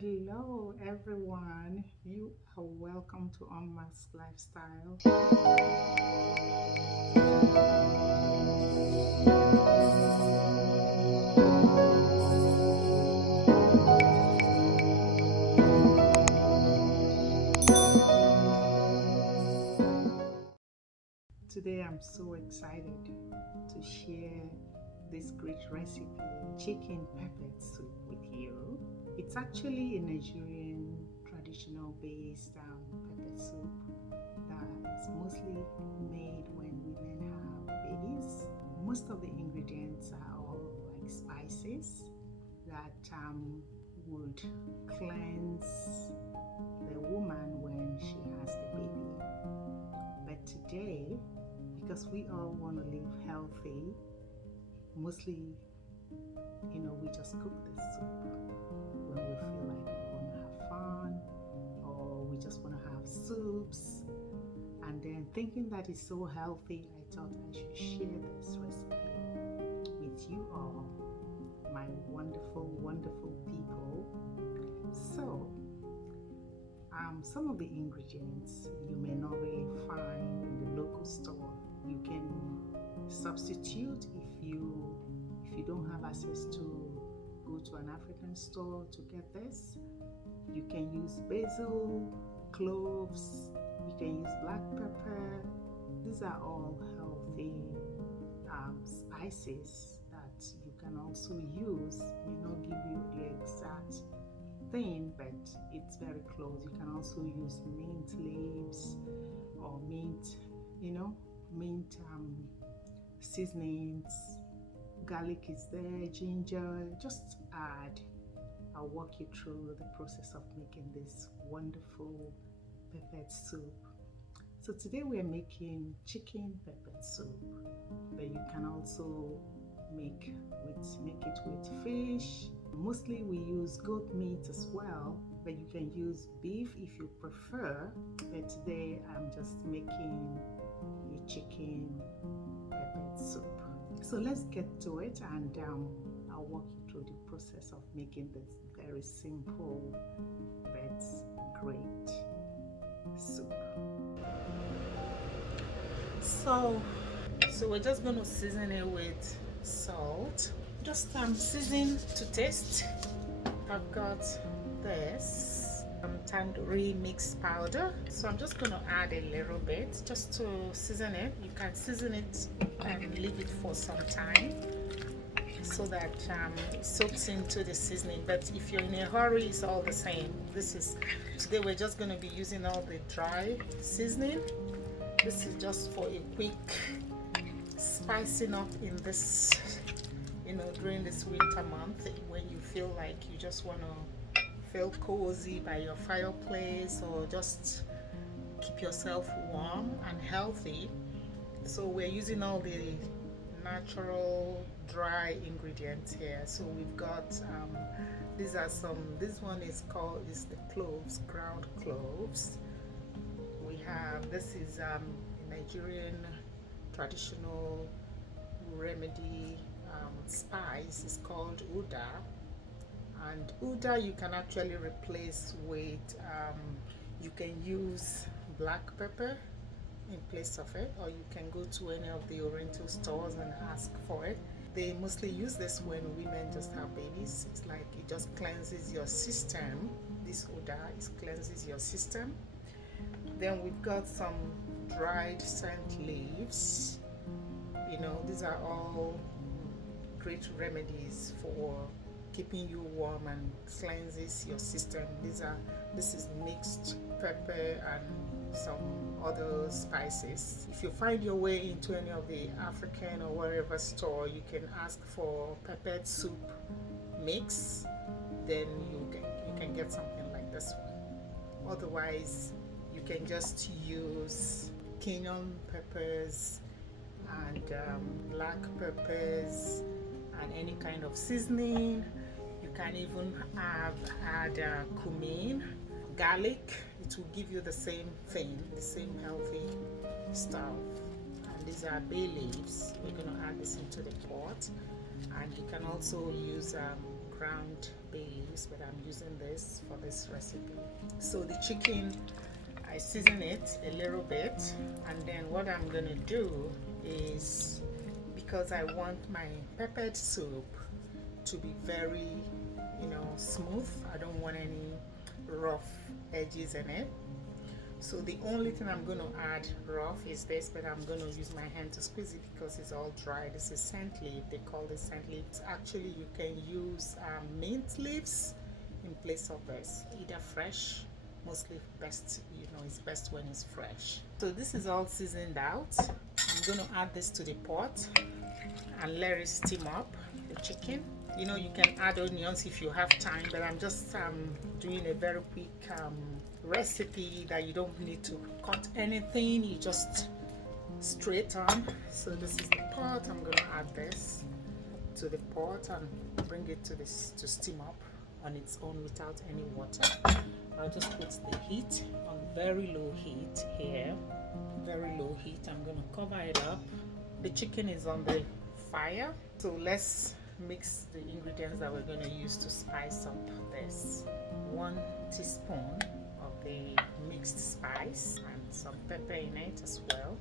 Hello, everyone. You are welcome to Unmasked Lifestyle. Today, I'm so excited to share this great recipe, chicken pepper soup, with you. It's actually a Nigerian traditional based pepper soup that is mostly made when women have babies. Most of the ingredients are all like spices that would cleanse the woman when she has the baby. But today, because we all want to live healthy, mostly, we just cook this soup when we feel like we want to have fun or we just want to have soups. And then thinking that it's so healthy, I thought I should share this recipe with you all, my wonderful, wonderful people. So, some of the ingredients you may not really find in the local store. You can substitute if you don't have access to go to an African store to get this. You can use basil, cloves, you can use black pepper. These are all healthy spices that you can also use. May not give you the exact thing, but it's very close. You can also use mint leaves or mint seasonings. Garlic is there, ginger. Just add. I'll walk you through the process of making this wonderful peppered soup. So today we're making chicken peppered soup, but you can also make it with fish. Mostly we use goat meat as well, but you can use beef if you prefer. But today I'm just making a chicken peppered soup. So let's get to it, and I'll walk you through the process of making this very simple but great soup. So we're just going to season it with salt. Just season to taste. I've got this tandoori mix powder, so I'm just going to add a little bit just to season it. You can season it and leave it for some time so that it soaks into the seasoning, but if you're in a hurry, it's all the same. Today we're just going to be using all the dry seasoning. This is just for a quick spicing up in this, during this winter month, when you feel like you just want to feel cozy by your fireplace or just keep yourself warm and healthy. So we're using all the natural dry ingredients here. So we've got this one is the cloves, ground cloves. We have, this is a Nigerian traditional remedy spice. It's called uda, and uda you can actually replace with you can use black pepper in place of it, or you can go to any of the oriental stores and ask for it. They mostly use this when women just have babies. It's like it just cleanses your system. This uda cleanses your system. Then we've got some dried scent leaves. These are all great remedies for keeping you warm and cleanses your system. This is mixed pepper and some other spices. If you find your way into any of the African or wherever store, you can ask for peppered soup mix, then you can get something like this one. Otherwise, you can just use cayenne peppers and black peppers and any kind of seasoning. You can even add cumin, garlic. It will give you the same thing, the same healthy stuff. And these are bay leaves. We're going to add this into the pot, and you can also use ground bay leaves, but I'm using this for this recipe. So the chicken, I season it a little bit, and then what I'm gonna do is, because I want my peppered soup to be very, smooth, I don't want any rough edges in it. So the only thing I'm going to add rough is this, but I'm going to use my hand to squeeze it because it's all dry. This is scent leaf. They call this scent leaves. Actually, you can use mint leaves in place of this, either fresh. Mostly best, it's best when it's fresh. So this is all seasoned out. I'm going to add this to the pot and let it steam up the chicken. You can add onions if you have time, but I'm just doing a very quick recipe that you don't need to cut anything, you just straight on. So this is the pot. I'm going to add this to the pot and bring it to steam up on its own without any water. I'll just put the heat on very low heat here, very low heat. I'm going to cover it up. The chicken is on the fire, so let's mix the ingredients that we're going to use to spice up this. 1 teaspoon of the mixed spice and some pepper in it as well.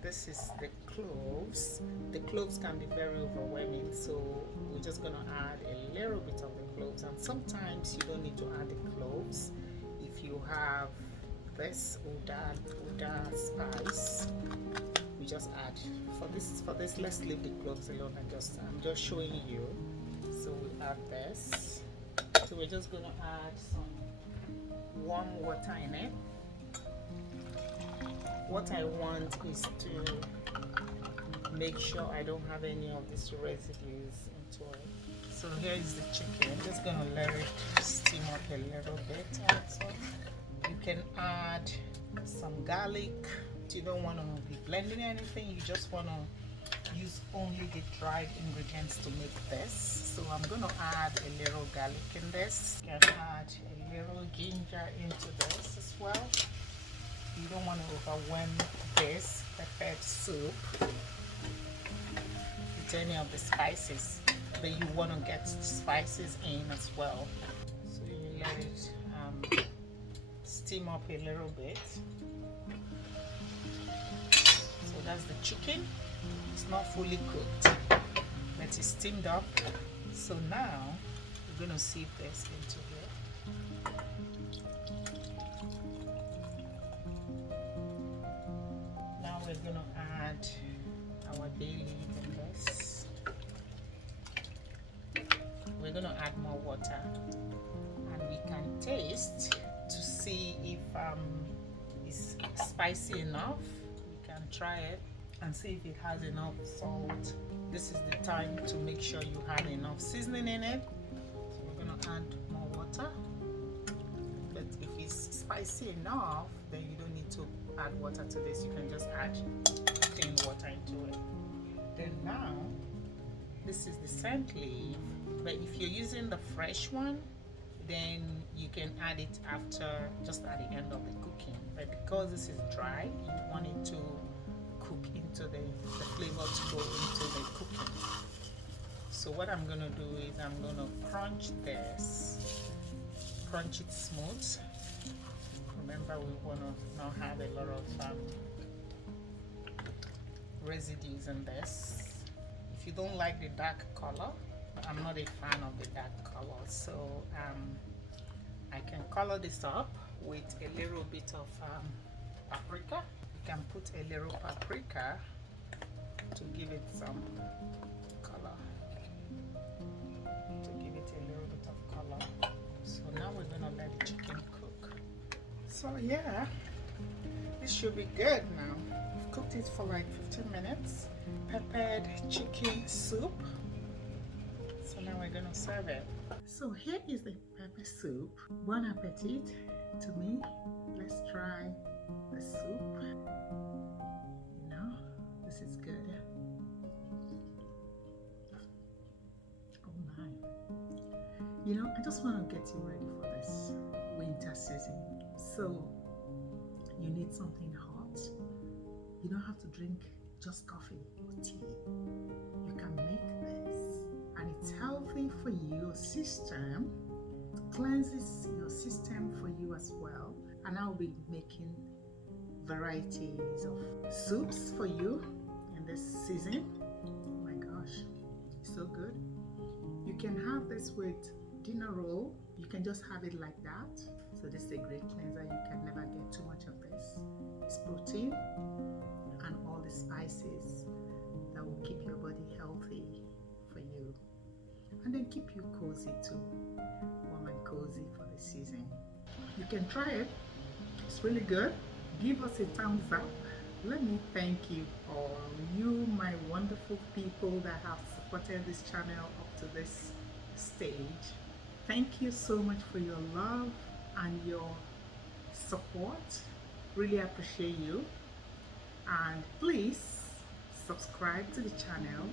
This is the cloves. The cloves can be very overwhelming, so we're just going to add a little bit of the cloves, and sometimes you don't need to add the cloves if you have this Oda spice. We just add for this let's leave the cloves alone, and I'm just showing you. So we add this. So we're just going to add some warm water in it. What I want is to make sure I don't have any of these residues into it. So here is the chicken. I'm just going to let it steam up a little bit also. You can add some garlic. You don't want to be blending anything, you just want to use only the dried ingredients to make this. So I'm going to add a little garlic in this. You can add a little ginger into this as well. You don't want to overwhelm this peppered soup with any of the spices, but you want to get spices in as well. So you let it steam up a little bit. So that's the chicken. It's not fully cooked, but it's steamed up. So now we're going to sieve this into here. Now we're going to add our bay leaf in this. We're going to add more water, and we can taste to see if it's spicy enough. We can try it and see if it has enough salt. This is the time to make sure you have enough seasoning in it. So we're going to add more water, but if it's spicy enough, then you don't need to add water to this. You can just add plain water into it. Then now this is the scent leaf, but if you're using the fresh one, then you can add it after, just at the end of the cooking. But because this is dry, you want it to cook into the flavor to go into the cooking. So what I'm going to do is I'm going to crunch this, crunch it smooth. Remember, we want to not have a lot of residues in this. If you don't like the dark color, I'm not a fan of the dark color, so I can color this up with a little bit of paprika. You can put a little paprika to give it some color, to give it a little bit of color. So now we're gonna let the chicken cook. So yeah, this should be good now. I've cooked it for like 15 minutes. Peppered chicken soup. So now we're gonna serve it. So here is the pepper soup. Bon appetit to me. Let's try the soup. You know, this is good. Oh my. You know, I just want to get you ready for this winter season. So you need something hot. You don't have to drink just coffee or tea. You can make this. I and it's healthy for your system, cleanses your system for you as well. And I'll be making varieties of soups for you in this season. Oh my gosh, it's so good. You can have this with dinner roll. You can just have it like that. So this is a great cleanser. You can never get too much of this. It's protein and all the spices that will keep your body healthy for you, and then keep you cozy too, warm and cozy for the season. You can try it. It's really good. Give us a thumbs up. Let me thank you all, you my wonderful people that have supported this channel up to this stage. Thank you so much for your love and your support. Really appreciate you. And please subscribe to the channel.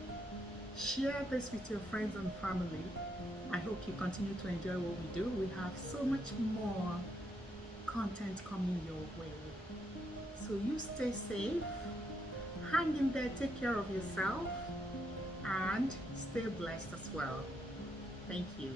Share this with your friends and family. I hope you continue to enjoy what we do. We have so much more content coming your way. So you stay safe, hang in there, take care of yourself, and stay blessed as well. Thank you.